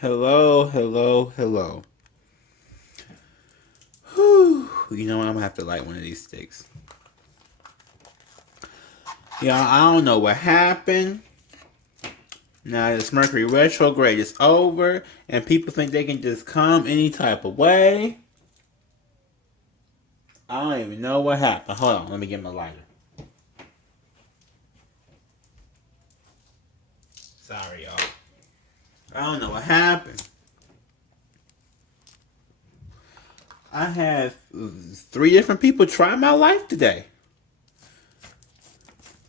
Hello, hello, hello. Whew. You know what? I'm gonna have to light one of these sticks. Yeah, I don't know what happened. Now this Mercury retrograde is over, and people think they can just come any type of way. I don't even know what happened. Hold on, let me get my lighter. Sorry, y'all. I don't know what happened. I had 3 different people try my life today.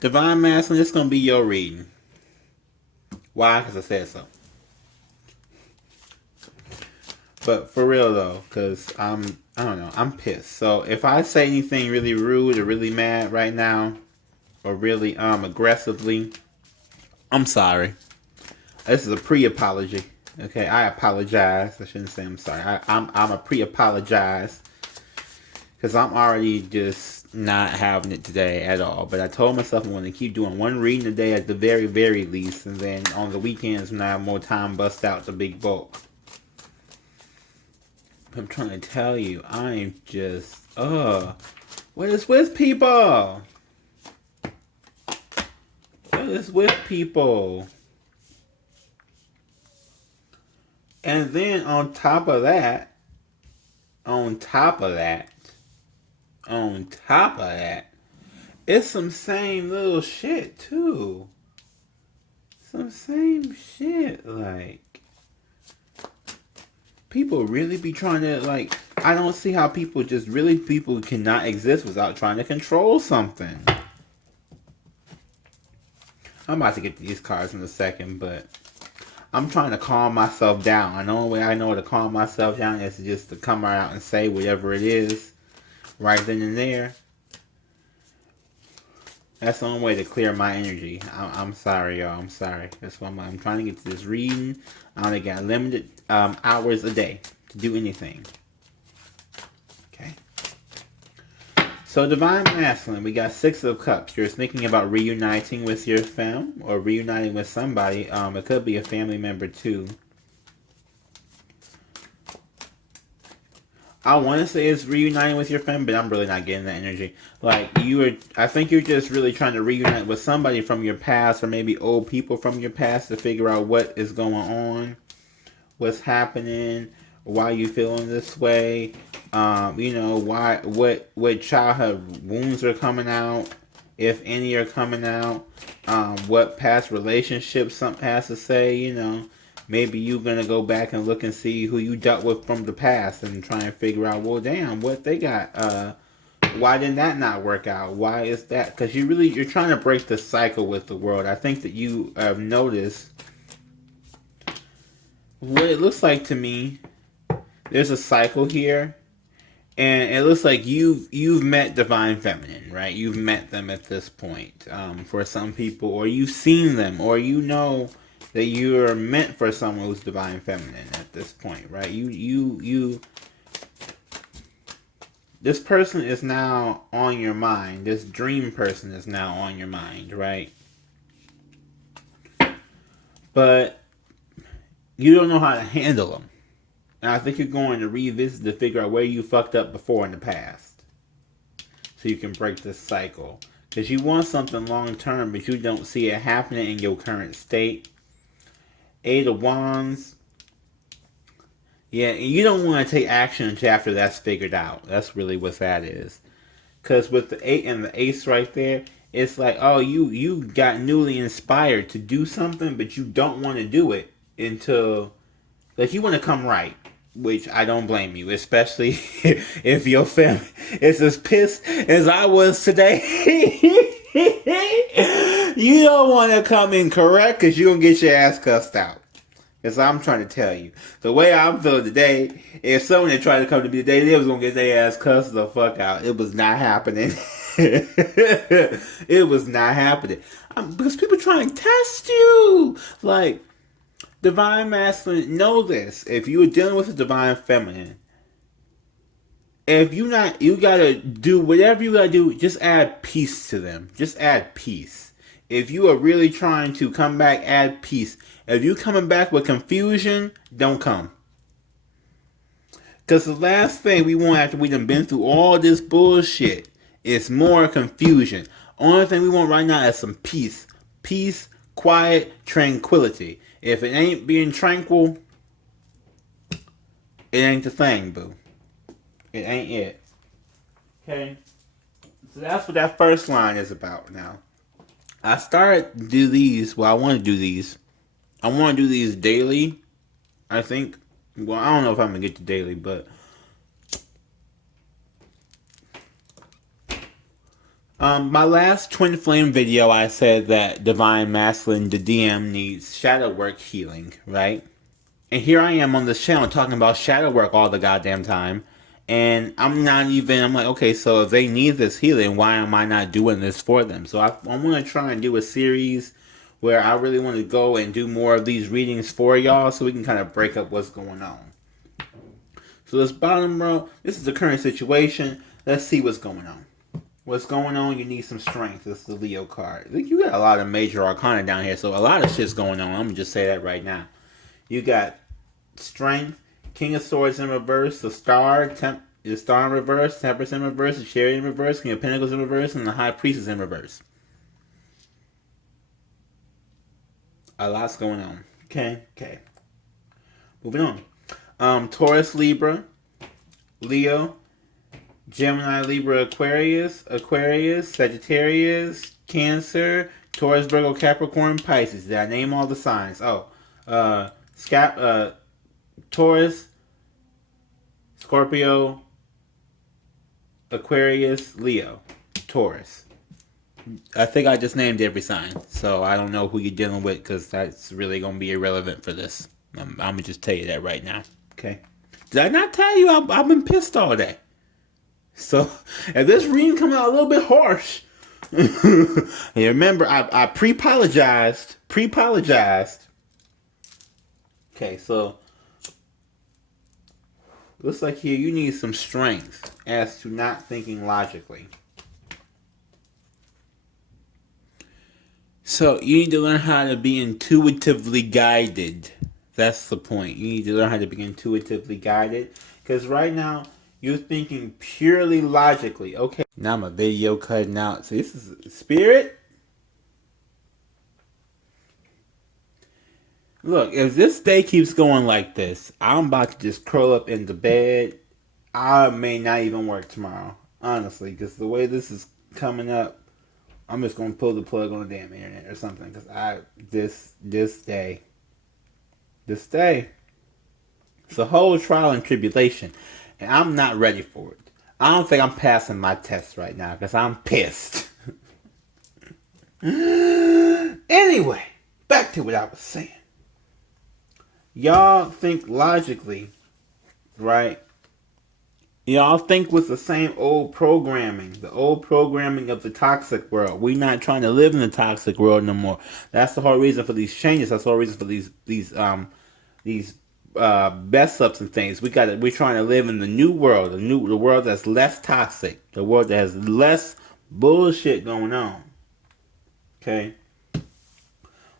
Divine Masculine, this is gonna be your reading. Why? Because I said so. But for real though, because I don't know, I'm pissed. So if I say anything really rude or really mad right now, or really aggressively, I'm sorry. This is a pre-apology. Okay, I apologize. I shouldn't say I'm sorry. I'm a pre-apologize because I'm already just not having it today at all. But I told myself I'm going to keep doing one reading a day at the very, very least, and then on the weekends when I have more time, bust out the big bulk. But I'm trying to tell you, I'm just what is with people? What is with people? And then on top of that, it's some same little shit too. Some same shit, like people really be trying to, like, I don't see how people cannot exist without trying to control something. I'm about to get to these cards in a second, but I'm trying to calm myself down. And the only way I know to calm myself down is just to come right out and say whatever it is right then and there. That's the only way to clear my energy. I'm sorry, y'all. I'm sorry. That's why I'm trying to get to this reading. I only got limited hours a day to do anything. Okay. So Divine Masculine, we got 6 of Cups. You're thinking about reuniting with your fam or reuniting with somebody. It could be a family member too. I want to say it's reuniting with your fam, but I'm really not getting that energy. Like, I think you're just really trying to reunite with somebody from your past, or maybe old people from your past, to figure out what is going on, what's happening, why you feeling this way. What childhood wounds are coming out, if any are coming out. What past relationships something has to say. Maybe you're going to go back and look and see who you dealt with from the past and try and figure out, well, damn, what they got. Why did that not work out? Why is that? Because you're trying to break the cycle with the world. I think that you have noticed what it looks like to me. There's a cycle here. And it looks like you've met Divine Feminine, right? You've met them at this point. For some people, or you've seen them, or you know that you're meant for someone who's Divine Feminine at this point, right? This person is now on your mind. This dream person is now on your mind, right? But you don't know how to handle them. And I think you're going to revisit to figure out where you fucked up before in the past, so you can break this cycle. Because you want something long term, but you don't see it happening in your current state. 8 of Wands. Yeah, and you don't want to take action until after that's figured out. That's really what that is. Because with the 8 and the Ace right there, it's like, oh, you got newly inspired to do something, but you don't want to do it until, like, you want to come right. Which I don't blame you, especially if your family is as pissed as I was today. You don't want to come in correct, because you're going to get your ass cussed out. Because I'm trying to tell you, the way I'm feeling today, if someone had tried to come to me today, they was going to get their ass cussed the fuck out. It was not happening. It was not happening. Because people trying to test you. Like, Divine Masculine, know this. If you are dealing with a Divine Feminine, if you gotta do whatever you gotta do, just add peace to them. Just add peace. If you are really trying to come back at peace, if you coming back with confusion, don't come. Because the last thing we want after we done been through all this bullshit is more confusion. Only thing we want right now is some peace. Peace, quiet, tranquility. If it ain't being tranquil, it ain't the thing, boo. It ain't it. Okay? So that's what that first line is about now. I started to do these. Well, I want to do these. I want to do these daily. I think. Well, I don't know if I'm going to get to daily, but my last twin flame video, I said that Divine Masculine, the DM, needs shadow work healing, right? And here I am on this channel talking about shadow work all the goddamn time. And I'm like, okay, so if they need this healing, why am I not doing this for them? So I'm going to try and do a series where I really want to go and do more of these readings for y'all so we can kind of break up what's going on. So this bottom row, this is the current situation. Let's see what's going on. What's going on? You need some strength. This is the Leo card. You got a lot of major arcana down here, so a lot of shit's going on. I'm going to just say that right now. You got strength, King of Swords in reverse, the Star, the Star in reverse, Temperance in reverse, the Chariot in reverse, King of Pentacles in reverse, and the High Priestess in reverse. A lot's going on. Okay. Moving on. Taurus, Libra, Leo, Gemini, Libra, Aquarius, Sagittarius, Cancer, Taurus, Virgo, Capricorn, Pisces. Did I name all the signs? Taurus, Scorpio, Aquarius, Leo, Taurus. I think I just named every sign, so I don't know who you're dealing with because that's really going to be irrelevant for this. I'm going to just tell you that right now, okay? Did I not tell you I've been pissed all day? So, if this reading comes out a little bit harsh, and remember, I pre-apologized. Okay, so looks like here you need some strength as to not thinking logically. So you need to learn how to be intuitively guided. That's the point. You need to learn how to be intuitively guided. Because right now, you're thinking purely logically. Okay, now my video cutting out. So this is Spirit. Look, if this day keeps going like this, I'm about to just curl up in the bed. I may not even work tomorrow. Honestly, because the way this is coming up, I'm just going to pull the plug on the damn internet or something. Because this day, it's a whole trial and tribulation. And I'm not ready for it. I don't think I'm passing my test right now because I'm pissed. Anyway, back to what I was saying. Y'all think logically, right? Y'all think with the same old programming. The old programming of the toxic world. We're not trying to live in the toxic world no more. That's the whole reason for these changes. That's the whole reason for these best ups and things. We're trying to live in the new world, the world that's less toxic, the world that has less bullshit going on. Okay,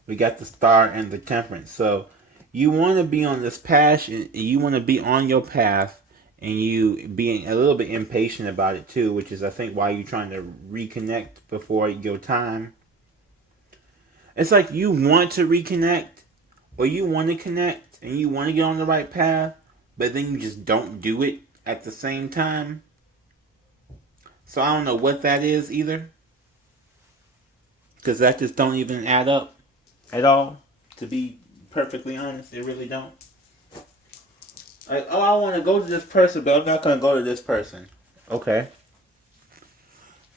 we got the Star and the Temperance. So you want to be on this passion, you want to be on your path, and you being a little bit impatient about it too, which is I think why you're trying to reconnect before your time. It's like you want to reconnect, or you want to connect, and you want to get on the right path, but then you just don't do it at the same time. So I don't know what that is either. Because that just don't even add up at all. To be perfectly honest, it really don't. Like, oh, I want to go to this person, but I'm not going to go to this person. Okay.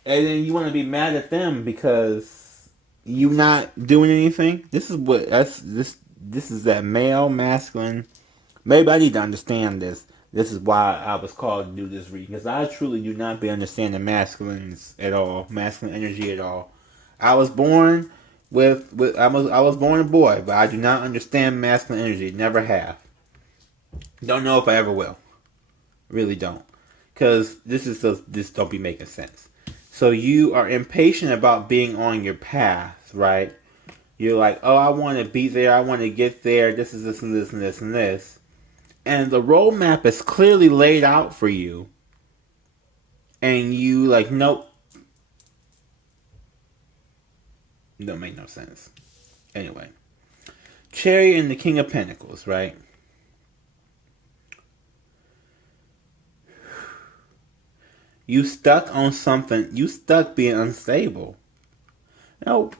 And then you want to be mad at them because you not doing anything. This is that male, masculine. Maybe I need to understand this. This is why I was called to do this reading. Because I truly do not be understanding masculines at all. Masculine energy at all. I was born I was born a boy, but I do not understand masculine energy. Never have. Don't know if I ever will. Really don't. Because this don't be making sense. So you are impatient about being on your path. right? You're like, oh, I want to be there. I want to get there. This is this and this and this and this. And the roadmap is clearly laid out for you. And you like, nope. Don't make no sense. Anyway. Chariot and the King of Pentacles, right? You stuck on something. You stuck being unstable. Nope.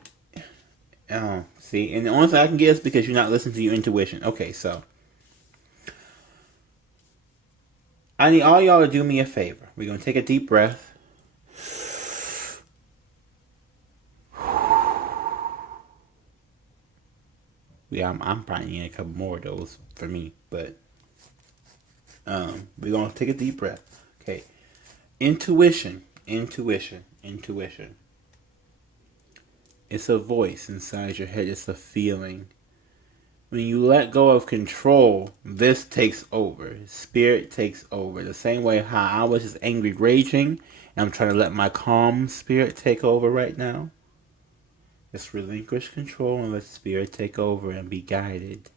Oh, see, and the only thing I can get is because you're not listening to your intuition. Okay, so I need all y'all to do me a favor. We're gonna take a deep breath. Yeah, I'm probably needing a couple more of those for me, but we're gonna take a deep breath. Okay, intuition. It's a voice inside your head. It's a feeling. When you let go of control, this takes over. Spirit takes over. The same way how I was just angry, raging, and I'm trying to let my calm spirit take over right now. Just relinquish control and let spirit take over and be guided.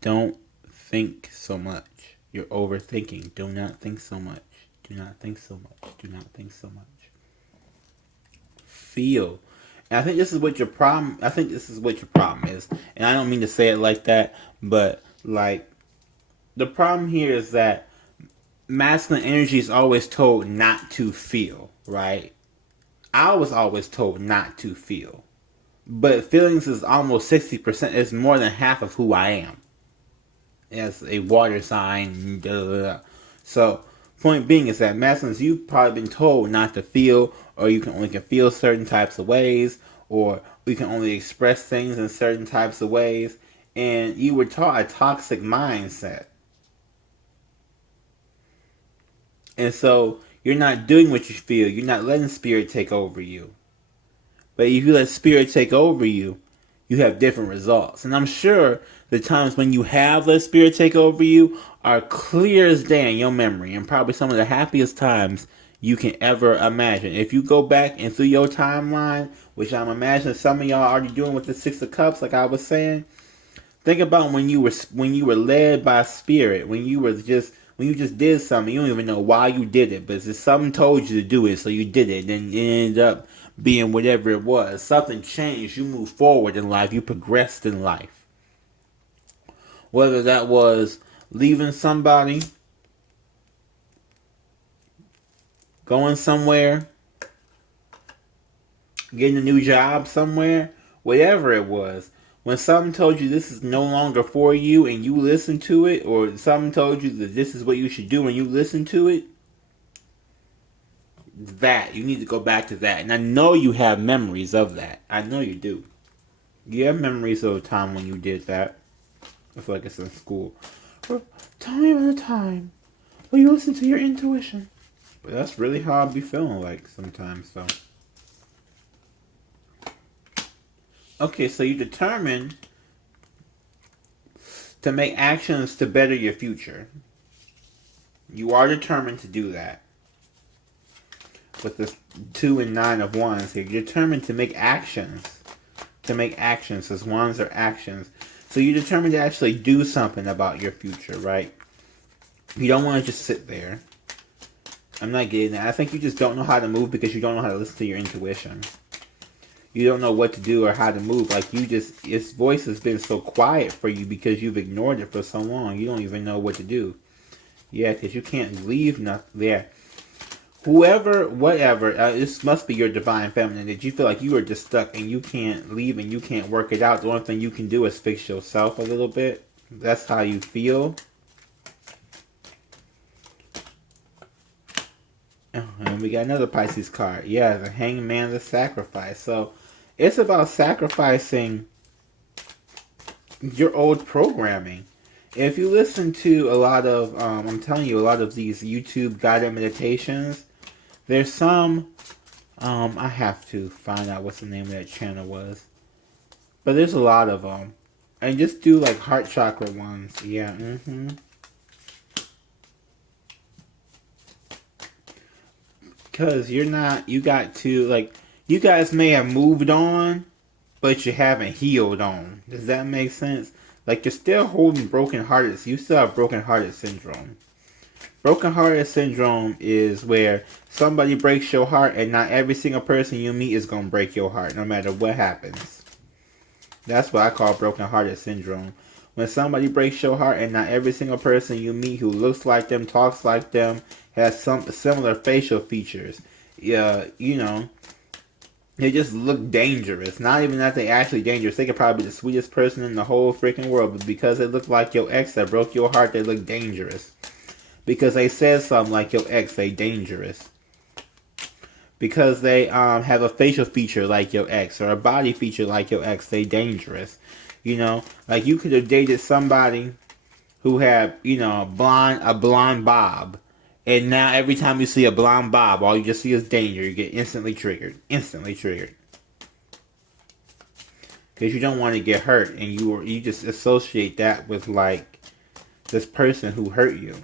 Don't think so much. You're overthinking. Do not think so much. Do not think so much. Do not think so much. Feel. And I think this is what your problem. I think this is what your problem is. And I don't mean to say it like that, but like the problem here is that masculine energy is always told not to feel, right? I was always told not to feel. But feelings is almost 60%. It's more than half of who I am. As a water sign. So, point being is that masculines, you've probably been told not to feel, or you can only feel certain types of ways, or you can only express things in certain types of ways. And you were taught a toxic mindset. And so, you're not doing what you feel. You're not letting spirit take over you. But if you let spirit take over you, you have different results. And I'm sure the times when you have let spirit take over you are clear as day in your memory. And probably some of the happiest times you can ever imagine. If you go back and through your timeline, which I'm imagining some of y'all are already doing with the Six of Cups, like I was saying, think about when you were led by spirit, when you just did something. You don't even know why you did it, but just something told you to do it, so you did it. And it ended up being whatever it was. Something changed. You moved forward in life. You progressed in life. Whether that was leaving somebody, going somewhere, getting a new job somewhere, whatever it was. When something told you this is no longer for you and you listen to it, or something told you that this is what you should do and you listen to it, that you need to go back to that. And I know you have memories of that. I know you do. You have memories of a time when you did that. I feel like it's in school. Tell me about a time when you listen to your intuition. But that's really how I be feeling like sometimes. So okay, so you determined to make actions to better your future. You are determined to do that. With the 2 and 9 of Wands here, you're determined to make actions. As Wands are actions. So you're determined to actually do something about your future, right? You don't want to just sit there. I'm not getting that. I think you just don't know how to move because you don't know how to listen to your intuition. You don't know what to do or how to move. Like its voice has been so quiet for you because you've ignored it for so long. You don't even know what to do. Yeah, because you can't leave nothing there. Whoever, whatever, this must be your divine feminine, that you feel like you are just stuck and you can't leave and you can't work it out. The only thing you can do is fix yourself a little bit. That's how you feel. Oh, and we got another Pisces card. Yeah, the Hangman, the Sacrifice. So it's about sacrificing your old programming. If you listen to a lot of, I'm telling you, a lot of these YouTube guided meditations, there's some, I have to find out what's the name of that channel was. But there's a lot of them. And just do like heart chakra ones. Yeah, Because you got to, like, you guys may have moved on. but you haven't healed on. Does that make sense? Like, you're still holding brokenhearted. You still have brokenhearted syndrome. Brokenhearted syndrome is where somebody breaks your heart, and not every single person you meet is going to break your heart, no matter what happens. That's what I call brokenhearted syndrome. When somebody breaks your heart, and not every single person you meet who looks like them, talks like them, has some similar facial features. Yeah, you know, they just look dangerous. Not even that they actually dangerous. They could probably be the sweetest person in the whole freaking world, but because they look like your ex that broke your heart, they look dangerous. Because they said something like your ex, they dangerous. Because they have a facial feature like your ex, or a body feature like your ex, they dangerous. You know, like you could have dated somebody who had, you know, a blonde bob. And now every time you see a blonde bob, all you just see is danger. You get instantly triggered. Instantly triggered. Because you don't want to get hurt. And you just associate that with, like, this person who hurt you.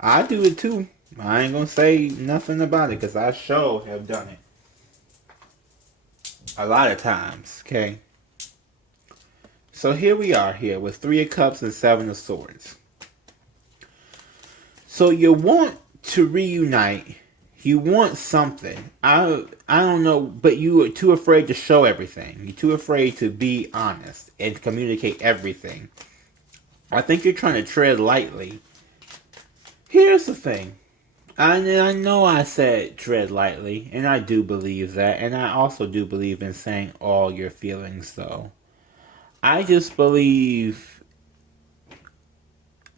I do it too. I ain't going to say nothing about it. Because I sure have done it. A lot of times. Okay. So here we are here with 3 of Cups and 7 of Swords. So you want to reunite. You want something. I don't know, but you are too afraid to show everything. You're too afraid to be honest and communicate everything. I think you're trying to tread lightly. Here's the thing. I know I said tread lightly, and I do believe that, and I also do believe in saying all your feelings, though. I just believe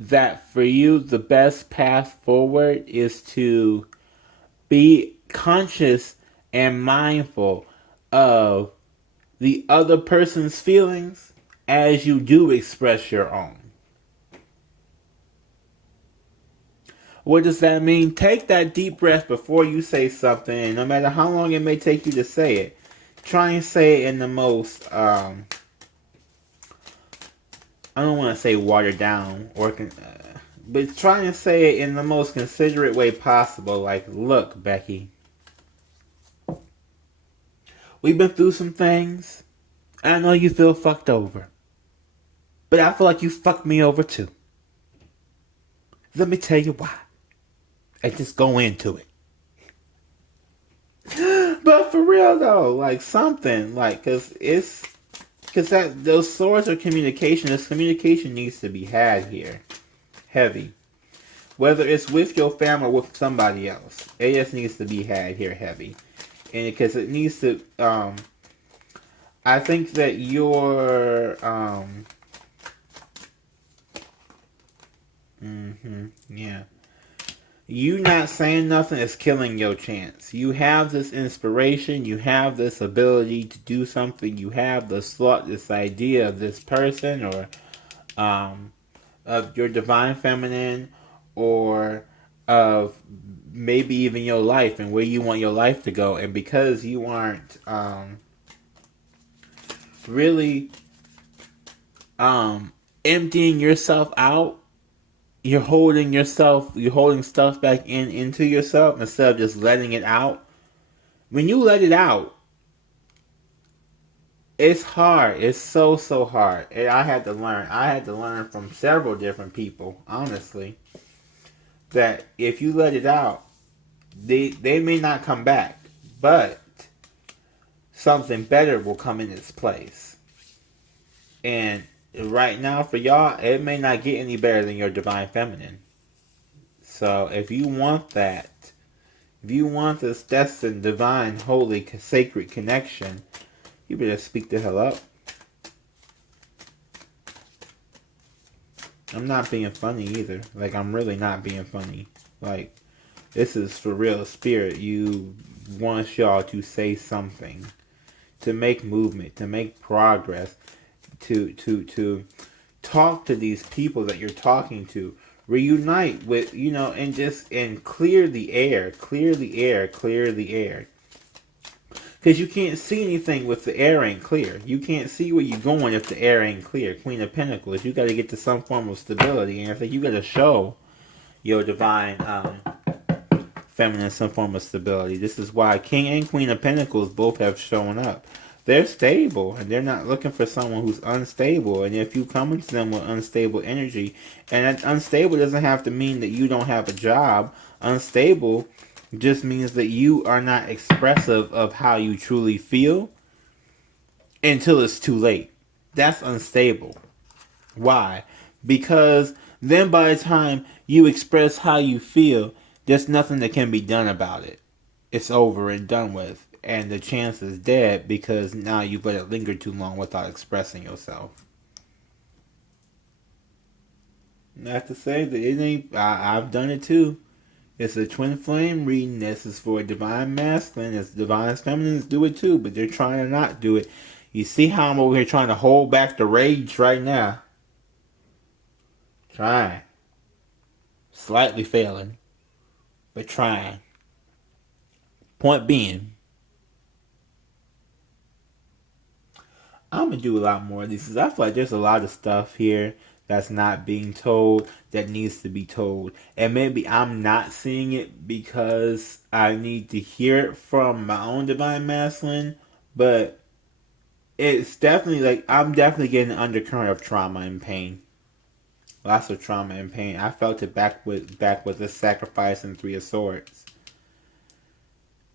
that for you, the best path forward is to be conscious and mindful of the other person's feelings as you do express your own. What does that mean? Take that deep breath before you say something, and no matter how long it may take you to say it, try and say it in the most, I don't want to say watered down, but try and say it in the most considerate way possible. Like, look, Becky, we've been through some things. I know you feel fucked over, but I feel like you fucked me over too. Let me tell you why. And just go into it. But for real though, like something, like, because those swords are communication. This communication needs to be had here. Heavy. Whether it's with your family or with somebody else. It just needs to be had here heavy. And because it needs to, I think that yeah. You not saying nothing is killing your chance. You have this inspiration. You have this ability to do something. You have this thought, this idea of this person, or of your divine feminine, or of maybe even your life and where you want your life to go. And because you aren't really emptying yourself out, you're holding stuff back into yourself instead of just letting it out. When you let it out, it's hard. It's so hard. And I had to learn from several different people, honestly, that if you let it out, they may not come back, but something better will come in its place. And right now, for y'all, it may not get any better than your divine feminine. So if you want that, if you want this destined, divine, holy, sacred connection, you better speak the hell up. I'm not being funny either. Like, I'm really not being funny. Like, this is for real. Spirit, you want y'all to say something, to make movement, to make progress, to talk to these people that you're talking to, reunite with, and clear the air, because you can't see anything with the air ain't clear. You can't see where you're going if the air ain't clear. Queen of Pentacles, you got to get to some form of stability, and I think you got to show your divine feminine some form of stability. This is why King and Queen of Pentacles both have shown up. they're stable and they're not looking for someone who's unstable. And if you come into them with unstable energy, and that unstable doesn't have to mean that you don't have a job. Unstable just means that you are not expressive of how you truly feel until it's too late. That's unstable. Why? Because then by the time you express how you feel, there's nothing that can be done about it. It's over and done with. And the chance is dead because now you've let it linger too long without expressing yourself. Not to say that it ain't. I've done it too. It's a twin flame reading. This is for divine masculine. It's divine feminines do it too, but they're trying to not do it. You see how I'm over here trying to hold back the rage right now? Trying. Slightly failing. But trying. Point being, I'm going to do a lot more of these because I feel like there's a lot of stuff here that's not being told that needs to be told. And maybe I'm not seeing it because I need to hear it from my own divine masculine. But it's definitely like I'm definitely getting an undercurrent of trauma and pain. Lots of trauma and pain. I felt it back with the sacrifice and Three of Swords.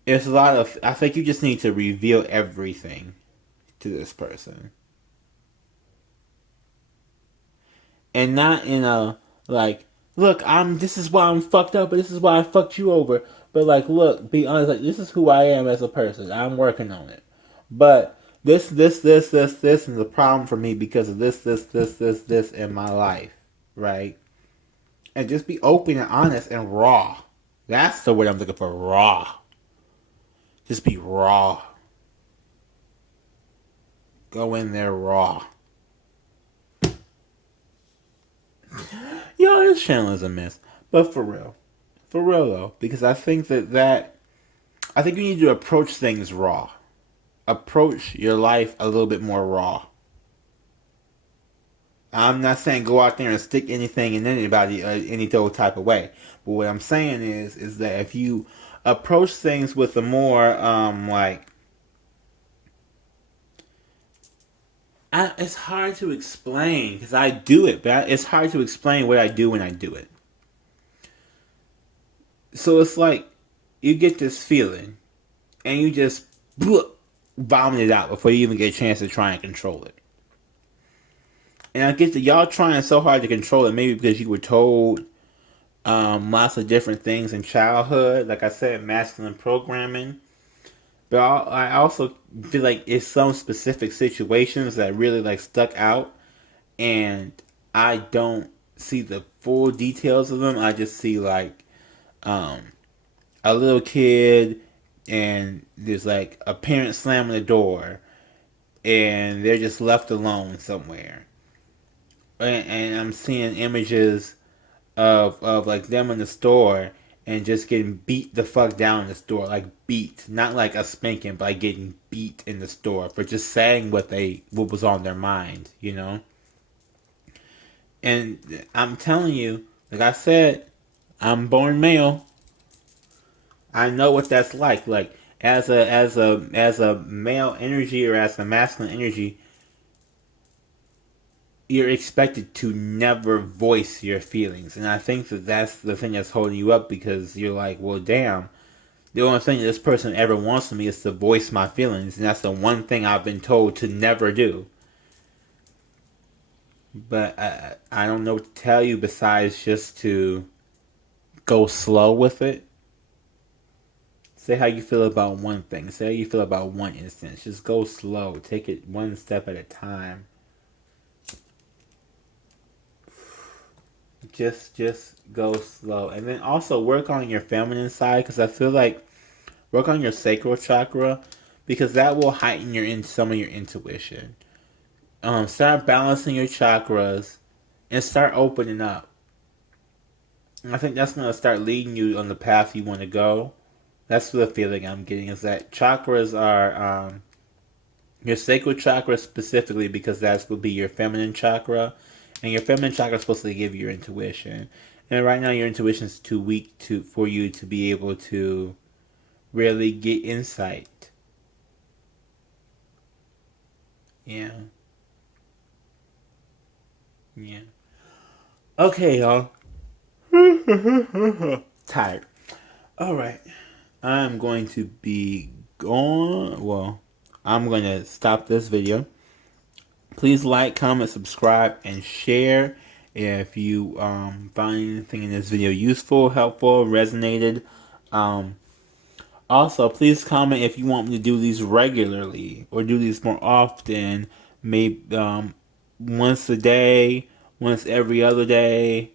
It's a lot of. I think you just need to reveal everything to this person, and not in a like, look, this is why I'm fucked up, but this is why I fucked you over. But like, look, be honest, like this is who I am as a person. I'm working on it, but this is a problem for me because of this in my life, right? And just be open and honest and raw. That's the word I'm looking for, raw. Just be raw. Go in there raw. Yo, this channel is a mess. But for real. For real though. Because I think I think you need to approach things raw. Approach your life a little bit more raw. I'm not saying go out there and stick anything in anybody any type of way. But what I'm saying is that if you approach things with a more it's hard to explain because I do it, but it's hard to explain what I do when I do it. So it's like you get this feeling and you just vomit it out before you even get a chance to try and control it. And I get that y'all trying so hard to control it, maybe because you were told lots of different things in childhood. Like I said, masculine programming. But I also feel like it's some specific situations that really like stuck out, and I don't see the full details of them. I just see like a little kid, and there's like a parent slamming the door, and they're just left alone somewhere. And I'm seeing images of like them in the store and just getting beat the fuck down in the store, like beat, not like a spanking, but like getting beat in the store for just saying what was on their mind, you know. And I'm telling you, like I said, I'm born male. I know what that's like. Like as a male energy or as a masculine energy, you're expected to never voice your feelings. And I think that's the thing that's holding you up because you're like, well, damn, the only thing that this person ever wants from me is to voice my feelings. And that's the one thing I've been told to never do. But I don't know what to tell you besides just to go slow with it. Say how you feel about one thing. Say how you feel about one instance. Just go slow. Take it one step at a time. Just go slow. And then also work on your feminine side, because I feel like work on your sacral chakra, because that will heighten some of your intuition. Start balancing your chakras and start opening up. And I think that's going to start leading you on the path you want to go. That's the feeling I'm getting, is that chakras are your sacral chakra specifically, because that will be your feminine chakra. And your feminine chakra is supposed to give you your intuition. And right now your intuition is too weak for you to be able to really get insight. Yeah. Yeah. Okay, y'all. Tired. Alright. I'm going to be gone. Well, I'm going to stop this video. Please like, comment, subscribe, and share if you find anything in this video useful, helpful, resonated. Also, please comment if you want me to do these regularly or do these more often. Maybe once a day, once every other day.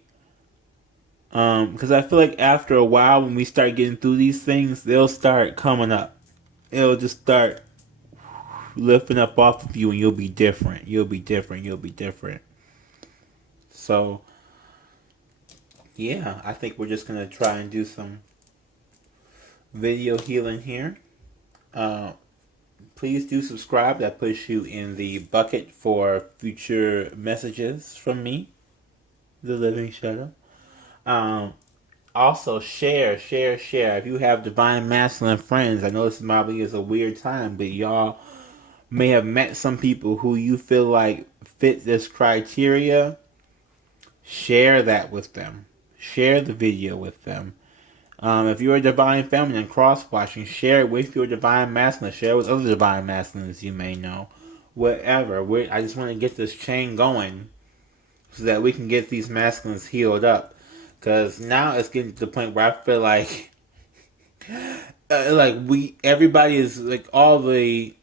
Because I feel like after a while, when we start getting through these things, they'll start coming up. It'll just start lifting up off of you, and you'll be different. You'll be different. You'll be different. So, yeah, I think we're just gonna try and do some video healing here. Please do subscribe. That puts you in the bucket for future messages from me, the Living Shadow. Also, share. If you have divine masculine friends, I know this probably is a weird time, but y'all may have met some people who you feel like fit this criteria. Share that with them. Share the video with them. If you're a divine feminine cross-watching, share it with your divine masculine. Share it with other divine masculines you may know. Whatever. I just want to get this chain going so that we can get these masculines healed up. Because now it's getting to the point where I feel like everybody is like all the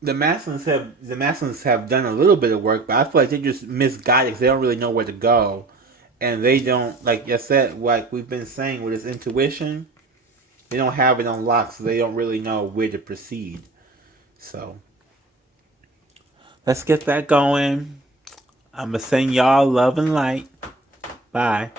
masculines have done a little bit of work, but I feel like they're just misguided because they don't really know where to go. And they don't, like I said, like we've been saying with this intuition, they don't have it on lock, so they don't really know where to proceed. So, let's get that going. I'm going to send y'all love and light. Bye.